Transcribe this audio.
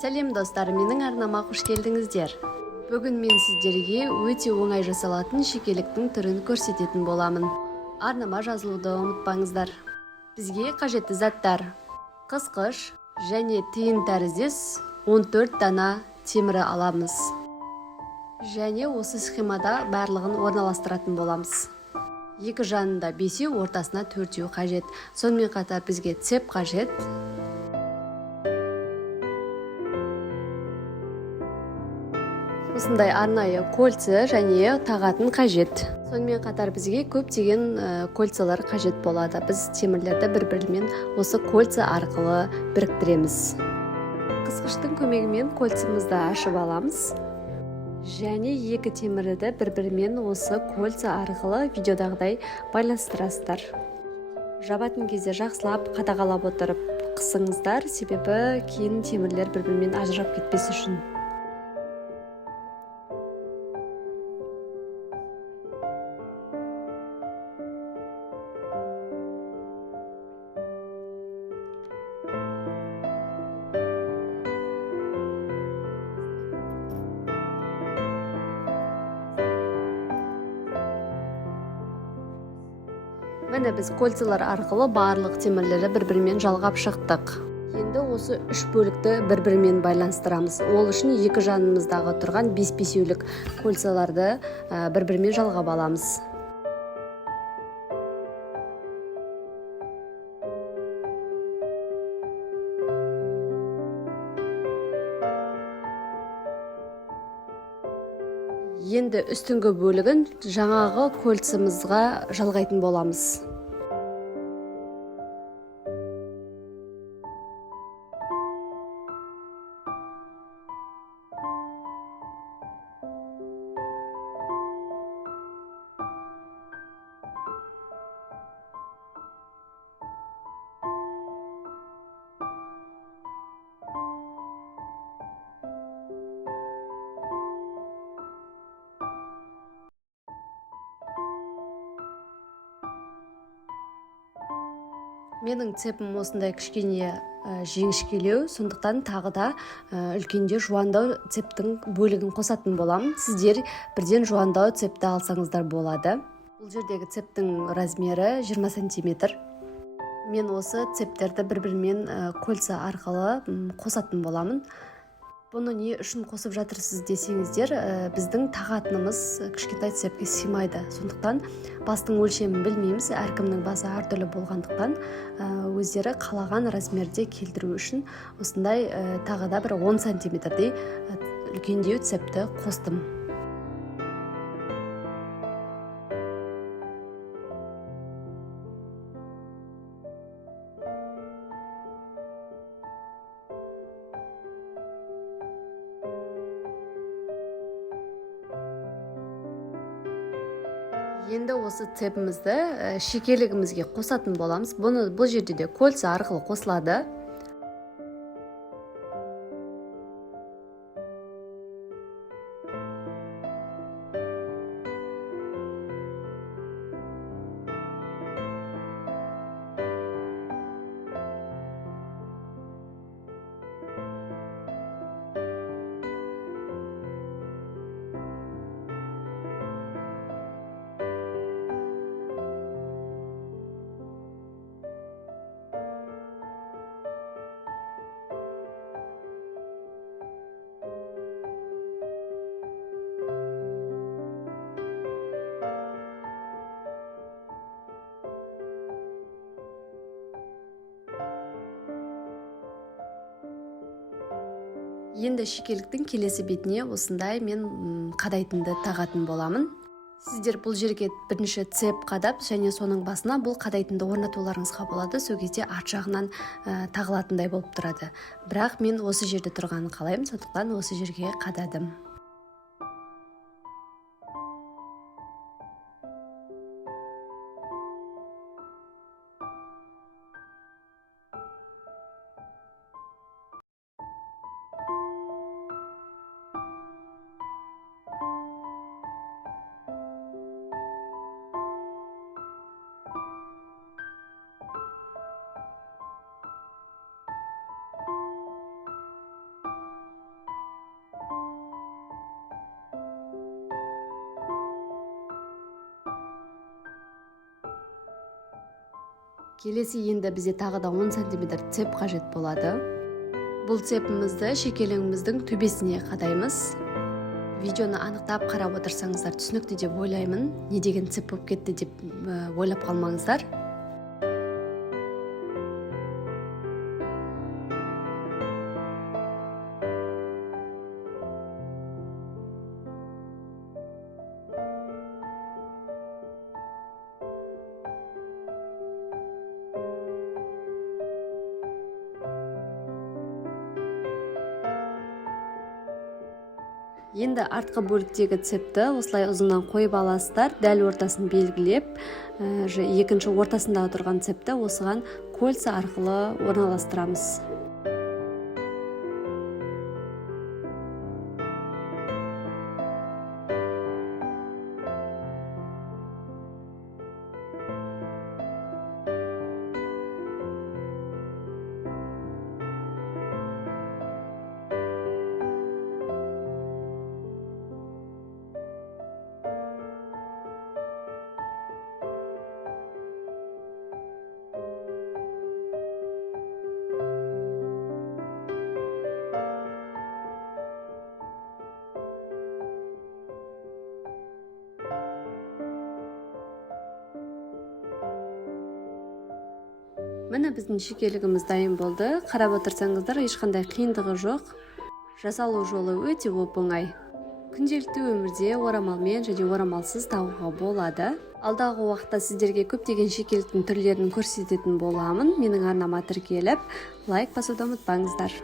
Сәлем достар, менің арнама қош келдіңіздер. Бүгін мен сіздерге өте оңай жасалатын шекеліктің түрін көрсететін боламын. Арнама жазылуды ұмытпаңыздар. Бізге қажетті заттар: қысқыш және тиын тәріздес 14 дана темірі аламыз. Және осы схемада барлығын орналастыратын боламыз. Екі жанында 5, ортасына 4 қажет. Сонымен қатар бізге цеп қажет. Осындай арнайы кольца және тағатын қажет. Сонымен қатар бізге көптеген кольцалар қажет болады. Біз темірлерді бір-бірімен осы кольца арқылы біріктіреміз. Қысқыштың көмегімен кольцамызды ашып аламыз. Және екі темірді бір-бірімен осы кольца арқылы видеодағыдай байланыстырасыздар. Жабатын кезде жақсылап қадағалап отырып қысыңыздар, себебі кейін темірлер бір-бірімен ажырап кетпес үшін. Міне біз кольцалар арқылы барлық темірлерді бір-бірімен жалғап шықтық. Енді осы 3 бөлікті бір-бірімен байланыстырамыз. Ол үшін екі жанымыздағы тұрған 5-5-еулік кольцаларды бір-бірімен жалғап аламыз. Енді үстіңгі бөлігін жаңағы кольцамызға жалғайтын боламыз. Менің цепім осындай кішкене жіңішкелеу, сондықтан тағы да үлкенде жуандау цептің бөлігін қосатын боламын. Сіздер бірден жуандау цепті алсаңыздар болады. Бұл жердегі цептің размері 20 см. Мен осы цептерді бір-бірімен кольца арқылы қосатын боламын. Бұны не үшін қосып жатырсыз десеңіздер, біздің тағатынымыз кішкентай цепке сыймайды. Сондықтан бастың өлшемін білмейміз, әркімнің басы әртүрлі болғандықтан өздері қалаған размерде келтіру үшін осындай тағы да бір 10 см-дей үлкендеу цепті қостым. Енді осы цепімізді шекелігімізге қосатын боламыз. Бұл жерде де кольца арқылы қосылады. Енді шекеліктің келесі бетіне осындай мен қадайтынды тағатын боламын. Сіздер бұл жерге бірінші цеп қадап, және соның басына бұл қадайтынды орнатуларыңызға болады. Сол кезде арт жағынан тағылатындай болып тұрады. Бірақ мен осы жерде тұрғанын қалаймын, сондықтан осы жерге қададым. Келесі енді бізде тағы да 10 см цеп қажет болады. Бұл цепімізді шекелеңіміздің төбесіне қадаймыз. Видеоны анықтап қарап отырсаңыздар түсінікті деп ойлаймын. Не деген цеп болып кетті деп ойлап қалмаңыздар. Енді артқы бөліктегі цепті осылай ұзыннан қойып аласыздар, дәл ортасын белгілеп, екінші ортасында отырған цепті осыған кольца арқылы орналастырамыз. Міне біздің шекелігіміз дайын болды. Қарап отырсаңыздар, ешқандай қиындығы жоқ. Жасалу жолы өте оп-оңай. Күнделікті өмірде орамалмен және орамалсыз тағуға болады. Алдағы уақытта сіздерге көптеген шекеліктің түрлерін көрсететін боламын. Менің арнама тіркеліп, лайк басуды ұмытпаңыздар.